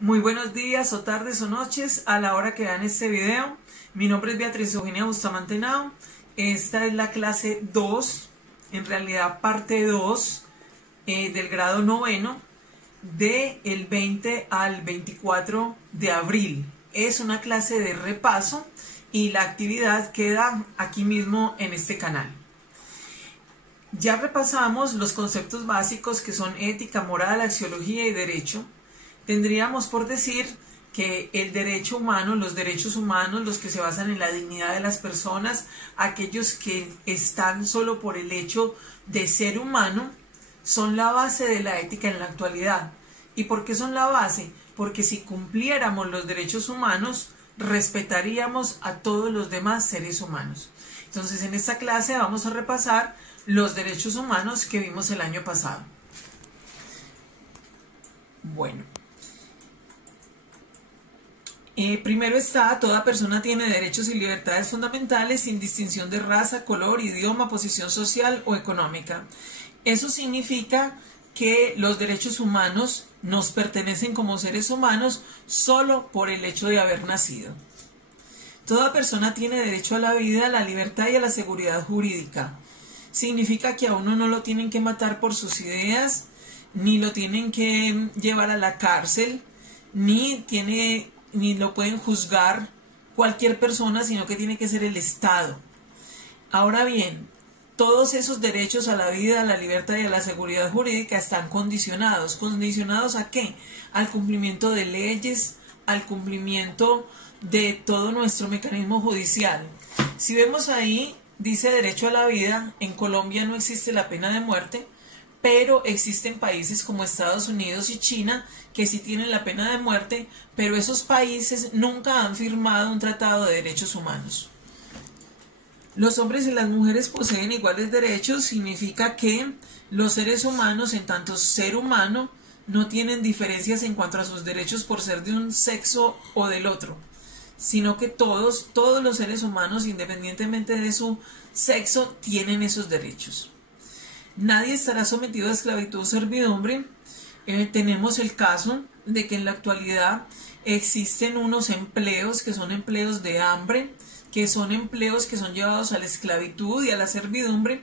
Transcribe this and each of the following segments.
Muy buenos días o tardes o noches a la hora que vean este video. Mi nombre es Beatriz Eugenia Bustamante Henao. Esta es la clase 2, en realidad parte 2 del grado noveno del 20 al 24 de abril. Es una clase de repaso y la actividad queda aquí mismo en este canal. Ya repasamos los conceptos básicos que son ética, moral, axiología y derecho. Tendríamos por decir que el derecho humano, los derechos humanos, los que se basan en la dignidad de las personas, aquellos que están solo por el hecho de ser humano, son la base de la ética en la actualidad. ¿Y por qué son la base? Porque si cumpliéramos los derechos humanos, respetaríamos a todos los demás seres humanos. Entonces, en esta clase vamos a repasar los derechos humanos que vimos el año pasado. Bueno. Primero está, toda persona tiene derechos y libertades fundamentales sin distinción de raza, color, idioma, posición social o económica. Eso significa que los derechos humanos nos pertenecen como seres humanos solo por el hecho de haber nacido. Toda persona tiene derecho a la vida, a la libertad y a la seguridad jurídica. Significa que a uno no lo tienen que matar por sus ideas, ni lo tienen que llevar a la cárcel, ni lo pueden juzgar cualquier persona, sino que tiene que ser el Estado. Ahora bien, todos esos derechos a la vida, a la libertad y a la seguridad jurídica están condicionados. ¿Condicionados a qué? Al cumplimiento de leyes, al cumplimiento de todo nuestro mecanismo judicial. Si vemos ahí, dice derecho a la vida. En Colombia no existe la pena de muerte, pero existen países como Estados Unidos y China que sí tienen la pena de muerte, pero esos países nunca han firmado un tratado de derechos humanos. Los hombres y las mujeres poseen iguales derechos. Significa que los seres humanos, en tanto ser humano, no tienen diferencias en cuanto a sus derechos por ser de un sexo o del otro, sino que todos los seres humanos, independientemente de su sexo, tienen esos derechos. Nadie estará sometido a esclavitud o servidumbre. Tenemos el caso de que en la actualidad existen unos empleos que son empleos de hambre, que son empleos que son llevados a la esclavitud y a la servidumbre.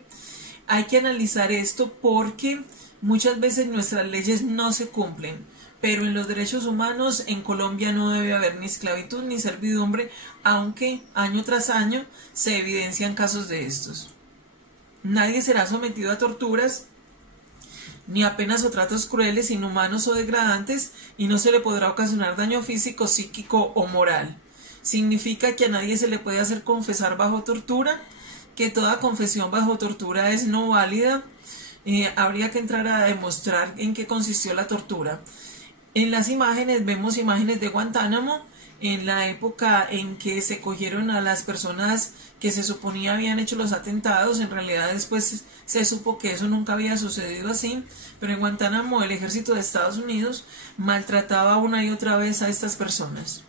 Hay que analizar esto porque muchas veces nuestras leyes no se cumplen, pero en los derechos humanos en Colombia no debe haber ni esclavitud ni servidumbre, aunque año tras año se evidencian casos de estos. Nadie será sometido a torturas, ni a penas o tratos crueles, inhumanos o degradantes, y no se le podrá ocasionar daño físico, psíquico o moral. Significa que a nadie se le puede hacer confesar bajo tortura, que toda confesión bajo tortura es no válida. Habría que entrar a demostrar en qué consistió la tortura. En las imágenes vemos imágenes de Guantánamo, en la época en que se cogieron a las personas que se suponía habían hecho los atentados. En realidad después se supo que eso nunca había sucedido así, pero en Guantánamo el ejército de Estados Unidos maltrataba una y otra vez a estas personas.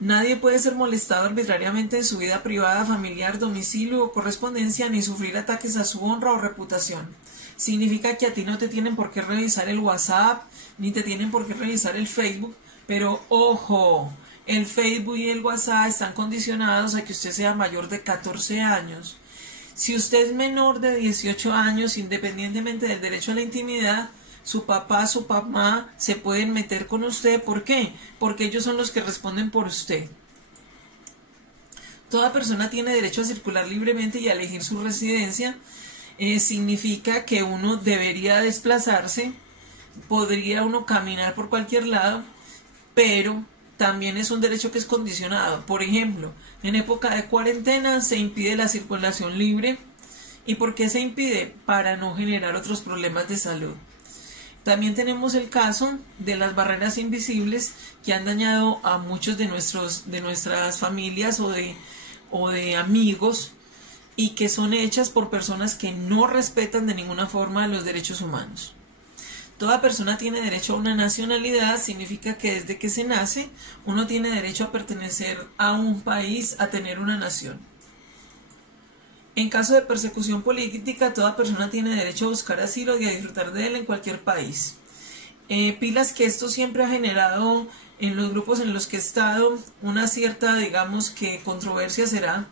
Nadie puede ser molestado arbitrariamente en su vida privada, familiar, domicilio o correspondencia, ni sufrir ataques a su honra o reputación. Significa que a ti no te tienen por qué revisar el WhatsApp, ni te tienen por qué revisar el Facebook, pero ojo, el Facebook y el WhatsApp están condicionados a que usted sea mayor de 14 años. Si usted es menor de 18 años, independientemente del derecho a la intimidad, su papá, su mamá se pueden meter con usted. ¿Por qué? Porque ellos son los que responden por usted. Toda persona tiene derecho a circular libremente y a elegir su residencia. Significa que uno debería desplazarse, podría uno caminar por cualquier lado, pero también es un derecho que es condicionado. Por ejemplo, en época de cuarentena se impide la circulación libre. ¿Y por qué se impide? Para no generar otros problemas de salud. También tenemos el caso de las barreras invisibles que han dañado a muchos de nuestras familias o de amigos, y que son hechas por personas que no respetan de ninguna forma los derechos humanos. Toda persona tiene derecho a una nacionalidad. Significa que desde que se nace uno tiene derecho a pertenecer a un país, a tener una nación. En caso de persecución política, toda persona tiene derecho a buscar asilo y a disfrutar de él en cualquier país. Pilas que esto siempre ha generado en los grupos en los que he estado una cierta, digamos que controversia será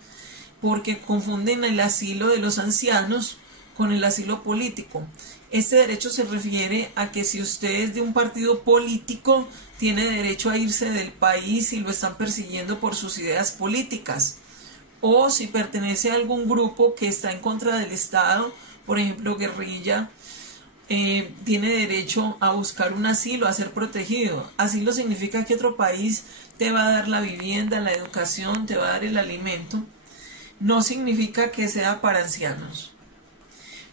porque confunden el asilo de los ancianos con el asilo político. Este derecho se refiere a que si usted es de un partido político, tiene derecho a irse del país si lo están persiguiendo por sus ideas políticas, o si pertenece a algún grupo que está en contra del Estado, por ejemplo guerrilla, tiene derecho a buscar un asilo, a ser protegido. Asilo significa que otro país te va a dar la vivienda, la educación, te va a dar el alimento. No significa que sea para ancianos.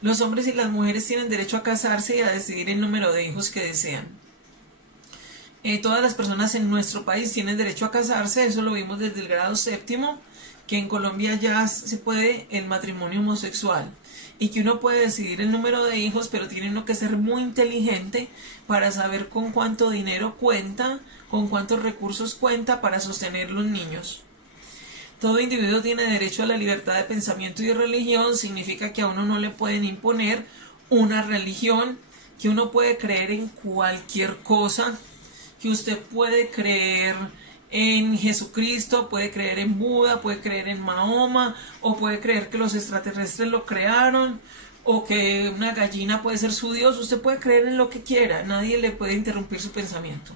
Los hombres y las mujeres tienen derecho a casarse y a decidir el número de hijos que desean. Todas las personas en nuestro país tienen derecho a casarse, eso lo vimos desde el grado séptimo, que en Colombia ya se puede el matrimonio homosexual y que uno puede decidir el número de hijos, pero tiene uno que ser muy inteligente para saber con cuánto dinero cuenta, con cuántos recursos cuenta para sostener los niños. Todo individuo tiene derecho a la libertad de pensamiento y de religión, significa que a uno no le pueden imponer una religión, que uno puede creer en cualquier cosa, que usted puede creer en Jesucristo, puede creer en Buda, puede creer en Mahoma, o puede creer que los extraterrestres lo crearon, o que una gallina puede ser su Dios. Usted puede creer en lo que quiera, nadie le puede interrumpir su pensamiento.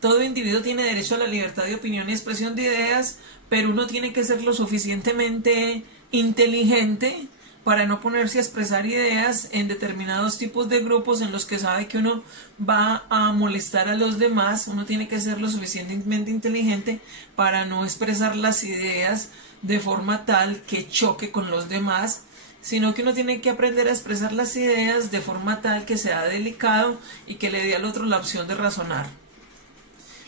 Todo individuo tiene derecho a la libertad de opinión y expresión de ideas, pero uno tiene que ser lo suficientemente inteligente para no ponerse a expresar ideas en determinados tipos de grupos en los que sabe que uno va a molestar a los demás. Uno tiene que ser lo suficientemente inteligente para no expresar las ideas de forma tal que choque con los demás, sino que uno tiene que aprender a expresar las ideas de forma tal que sea delicado y que le dé al otro la opción de razonar.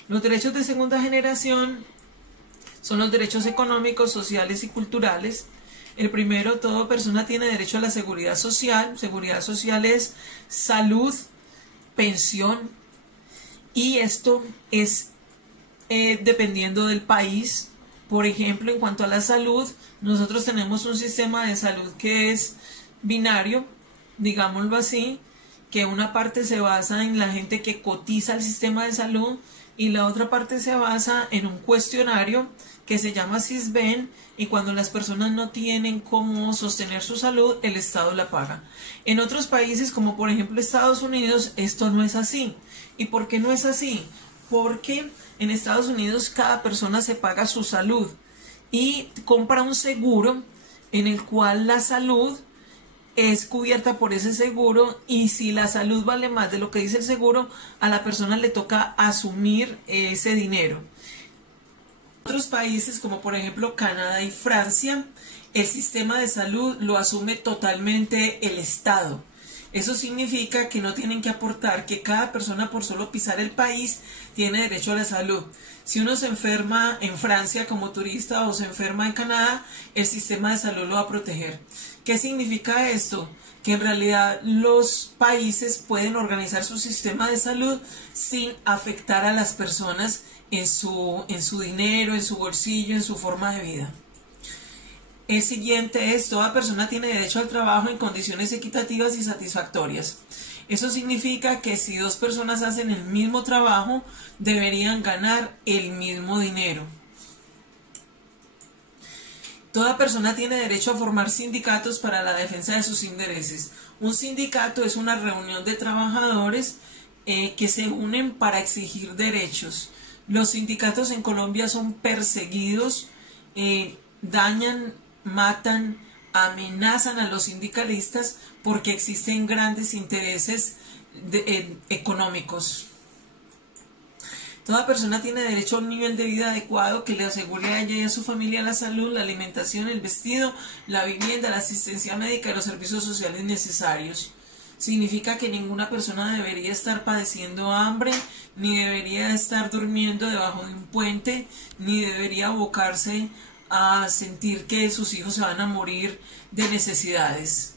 Los derechos de segunda generación son los derechos económicos, sociales y culturales. El primero, toda persona tiene derecho a la seguridad social. Seguridad social es salud, pensión, y esto es dependiendo del país. Por ejemplo, en cuanto a la salud, nosotros tenemos un sistema de salud que es binario, digámoslo así, que una parte se basa en la gente que cotiza al sistema de salud y la otra parte se basa en un cuestionario que se llama SISBEN, y cuando las personas no tienen cómo sostener su salud, el Estado la paga. En otros países, como por ejemplo Estados Unidos, esto no es así. ¿Y por qué no es así? Porque en Estados Unidos cada persona se paga su salud y compra un seguro en el cual la salud es cubierta por ese seguro, y si la salud vale más de lo que dice el seguro, a la persona le toca asumir ese dinero. En otros países, como por ejemplo Canadá y Francia, el sistema de salud lo asume totalmente el Estado. Eso significa que no tienen que aportar, que cada persona por solo pisar el país tiene derecho a la salud. Si uno se enferma en Francia como turista o se enferma en Canadá, el sistema de salud lo va a proteger. ¿Qué significa esto? Que en realidad los países pueden organizar su sistema de salud sin afectar a las personas en su dinero, en su bolsillo, en su forma de vida. El siguiente es: toda persona tiene derecho al trabajo en condiciones equitativas y satisfactorias. Eso significa que si dos personas hacen el mismo trabajo, deberían ganar el mismo dinero. Toda persona tiene derecho a formar sindicatos para la defensa de sus intereses. Un sindicato es una reunión de trabajadores que se unen para exigir derechos. Los sindicatos en Colombia son perseguidos, dañan, matan, amenazan a los sindicalistas porque existen grandes intereses económicos. Toda persona tiene derecho a un nivel de vida adecuado que le asegure a ella y a su familia la salud, la alimentación, el vestido, la vivienda, la asistencia médica y los servicios sociales necesarios. Significa que ninguna persona debería estar padeciendo hambre, ni debería estar durmiendo debajo de un puente, ni debería abocarse a sentir que sus hijos se van a morir de necesidades.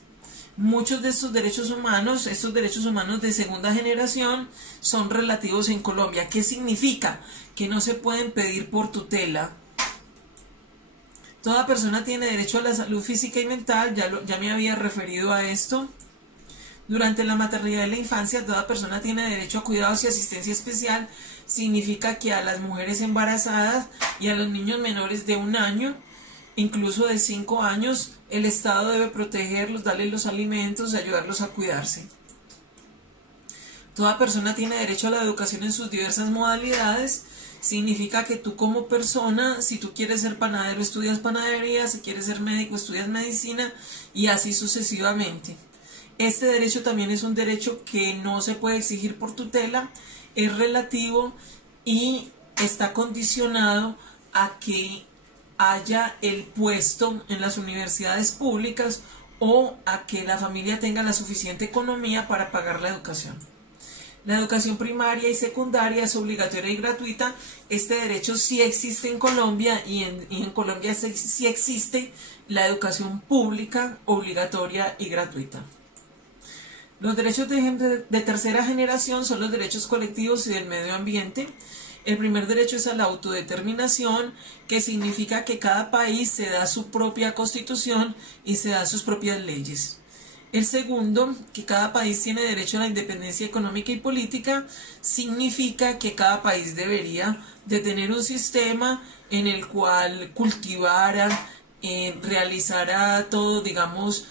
Muchos de estos derechos humanos de segunda generación, son relativos en Colombia. ¿Qué significa? Que no se pueden pedir por tutela. Toda persona tiene derecho a la salud física y mental, ya me había referido a esto. Durante la maternidad y la infancia, toda persona tiene derecho a cuidados y asistencia especial. Significa que a las mujeres embarazadas y a los niños menores de 1 año, incluso de 5 años, el Estado debe protegerlos, darles los alimentos y ayudarlos a cuidarse. Toda persona tiene derecho a la educación en sus diversas modalidades. Significa que tú como persona, si tú quieres ser panadero, estudias panadería, si quieres ser médico, estudias medicina y así sucesivamente. Este derecho también es un derecho que no se puede exigir por tutela, es relativo y está condicionado a que haya el puesto en las universidades públicas o a que la familia tenga la suficiente economía para pagar la educación. La educación primaria y secundaria es obligatoria y gratuita. Este derecho sí existe en Colombia y en Colombia sí existe la educación pública, obligatoria y gratuita. Los derechos de tercera generación son los derechos colectivos y del medio ambiente. El primer derecho es a la autodeterminación, que significa que cada país se da su propia constitución y se da sus propias leyes. El segundo, que cada país tiene derecho a la independencia económica y política, significa que cada país debería de tener un sistema en el cual cultivara, realizara todo, digamos,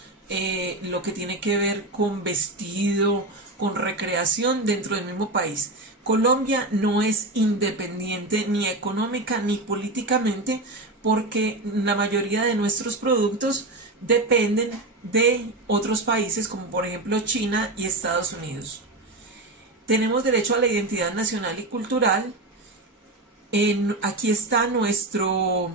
lo que tiene que ver con vestido, con recreación dentro del mismo país. Colombia no es independiente ni económica ni políticamente porque la mayoría de nuestros productos dependen de otros países como por ejemplo China y Estados Unidos. Tenemos derecho a la identidad nacional y cultural. Aquí está nuestro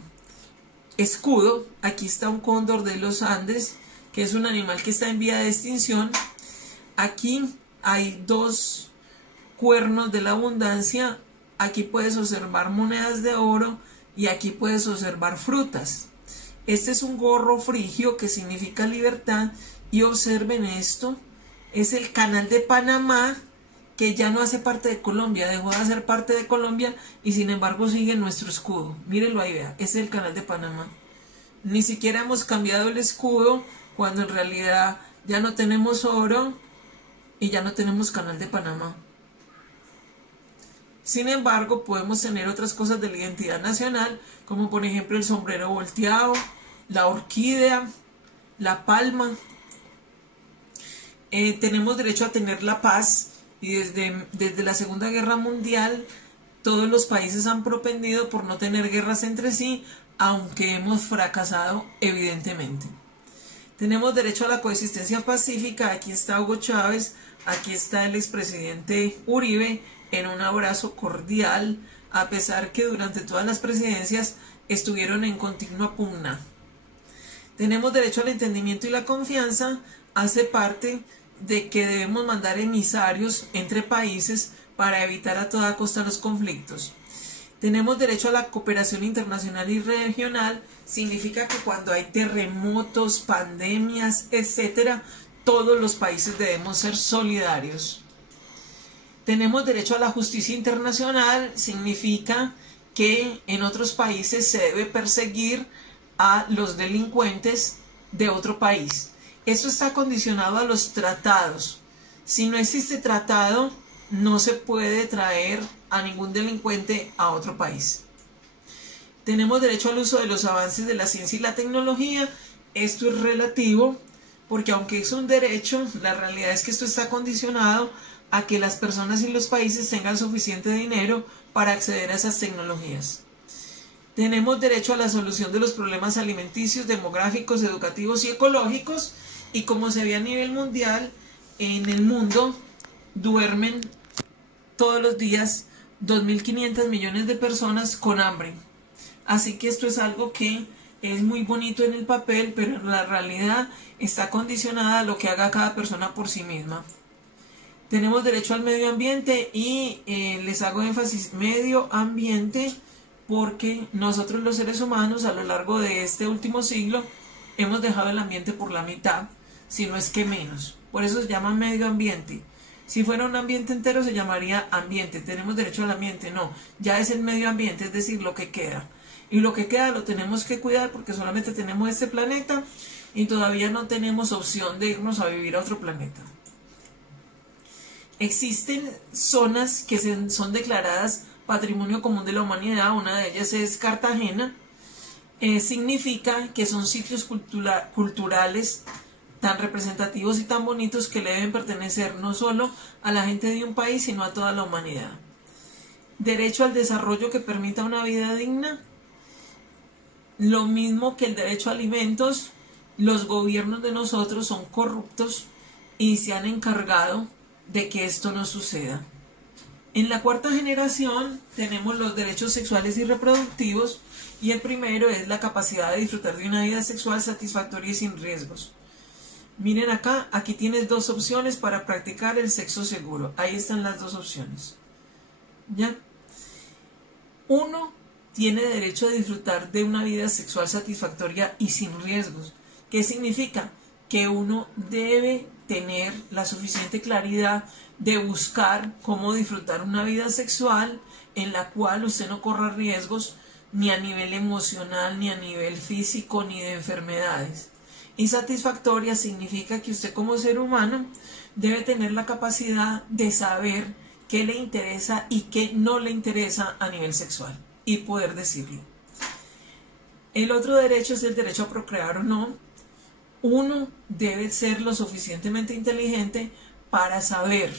escudo, aquí está un cóndor de los Andes, que es un animal que está en vía de extinción. Aquí hay 2 cuernos de la abundancia, aquí puedes observar monedas de oro y aquí puedes observar frutas. Este es un gorro frigio que significa libertad y observen esto, es el Canal de Panamá que ya no hace parte de Colombia, dejó de hacer parte de Colombia y sin embargo sigue nuestro escudo. Mírenlo ahí, vea, ese es el Canal de Panamá. Ni siquiera hemos cambiado el escudo cuando en realidad ya no tenemos oro y ya no tenemos Canal de Panamá. Sin embargo, podemos tener otras cosas de la identidad nacional, como por ejemplo el sombrero volteado, la orquídea, la palma. Tenemos derecho a tener la paz y desde la Segunda Guerra Mundial todos los países han propendido por no tener guerras entre sí, aunque hemos fracasado evidentemente. Tenemos derecho a la coexistencia pacífica. Aquí está Hugo Chávez, aquí está el expresidente Uribe en un abrazo cordial, a pesar que durante todas las presidencias estuvieron en continua pugna. Tenemos derecho al entendimiento y la confianza. Hace parte de que debemos mandar emisarios entre países para evitar a toda costa los conflictos. Tenemos derecho a la cooperación internacional y regional. Significa que cuando hay terremotos, pandemias, etcétera, todos los países debemos ser solidarios. Tenemos derecho a la justicia internacional. Significa que en otros países se debe perseguir a los delincuentes de otro país. Esto está condicionado a los tratados. Si no existe tratado, no se puede traer a ningún delincuente a otro país. Tenemos derecho al uso de los avances de la ciencia y la tecnología. Esto es relativo, porque aunque es un derecho, la realidad es que esto está condicionado a que las personas y los países tengan suficiente dinero para acceder a esas tecnologías. Tenemos derecho a la solución de los problemas alimenticios, demográficos, educativos y ecológicos. Y como se ve a nivel mundial, en el mundo duermen todos los días 2.500 millones de personas con hambre. Así que esto es algo que es muy bonito en el papel, pero en la realidad está condicionada a lo que haga cada persona por sí misma. Tenemos derecho al medio ambiente y les hago énfasis medio ambiente porque nosotros los seres humanos a lo largo de este último siglo hemos dejado el ambiente por la mitad, si no es que menos. Por eso se llama medio ambiente. Si fuera un ambiente entero se llamaría ambiente. Tenemos derecho al ambiente, no, ya es el medio ambiente, es decir, lo que queda. Y lo que queda lo tenemos que cuidar porque solamente tenemos este planeta y todavía no tenemos opción de irnos a vivir a otro planeta. Existen zonas que son declaradas Patrimonio Común de la Humanidad, una de ellas es Cartagena. Significa que son sitios culturales tan representativos y tan bonitos que le deben pertenecer no solo a la gente de un país, sino a toda la humanidad. Derecho al desarrollo que permita una vida digna. Lo mismo que el derecho a alimentos, los gobiernos de nosotros son corruptos y se han encargado de que esto no suceda. En la cuarta generación tenemos los derechos sexuales y reproductivos, y el primero es la capacidad de disfrutar de una vida sexual satisfactoria y sin riesgos. Miren acá, aquí tienes dos opciones para practicar el sexo seguro. Ahí están las dos opciones. ¿Ya? Uno tiene derecho a disfrutar de una vida sexual satisfactoria y sin riesgos. ¿Qué significa? Que uno debe tener la suficiente claridad de buscar cómo disfrutar una vida sexual en la cual usted no corra riesgos ni a nivel emocional, ni a nivel físico, ni de enfermedades. Y satisfactoria significa que usted como ser humano debe tener la capacidad de saber qué le interesa y qué no le interesa a nivel sexual y poder decirlo. El otro derecho es el derecho a procrear o no. Uno debe ser lo suficientemente inteligente para saber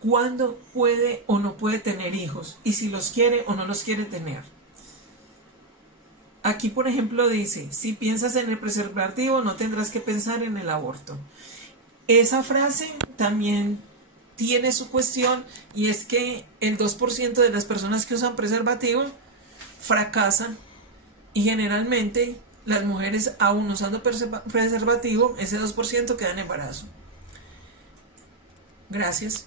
cuándo puede o no puede tener hijos y si los quiere o no los quiere tener. Aquí, por ejemplo, dice, si piensas en el preservativo, no tendrás que pensar en el aborto. Esa frase también tiene su cuestión, y es que el 2% de las personas que usan preservativo fracasan, y generalmente las mujeres, aún usando preservativo, ese 2% queda en embarazo. Gracias.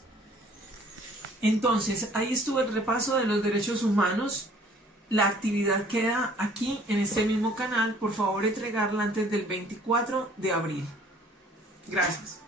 Entonces, ahí estuvo el repaso de los derechos humanos. La actividad queda aquí en este mismo canal. Por favor, entregarla antes del 24 de abril. Gracias.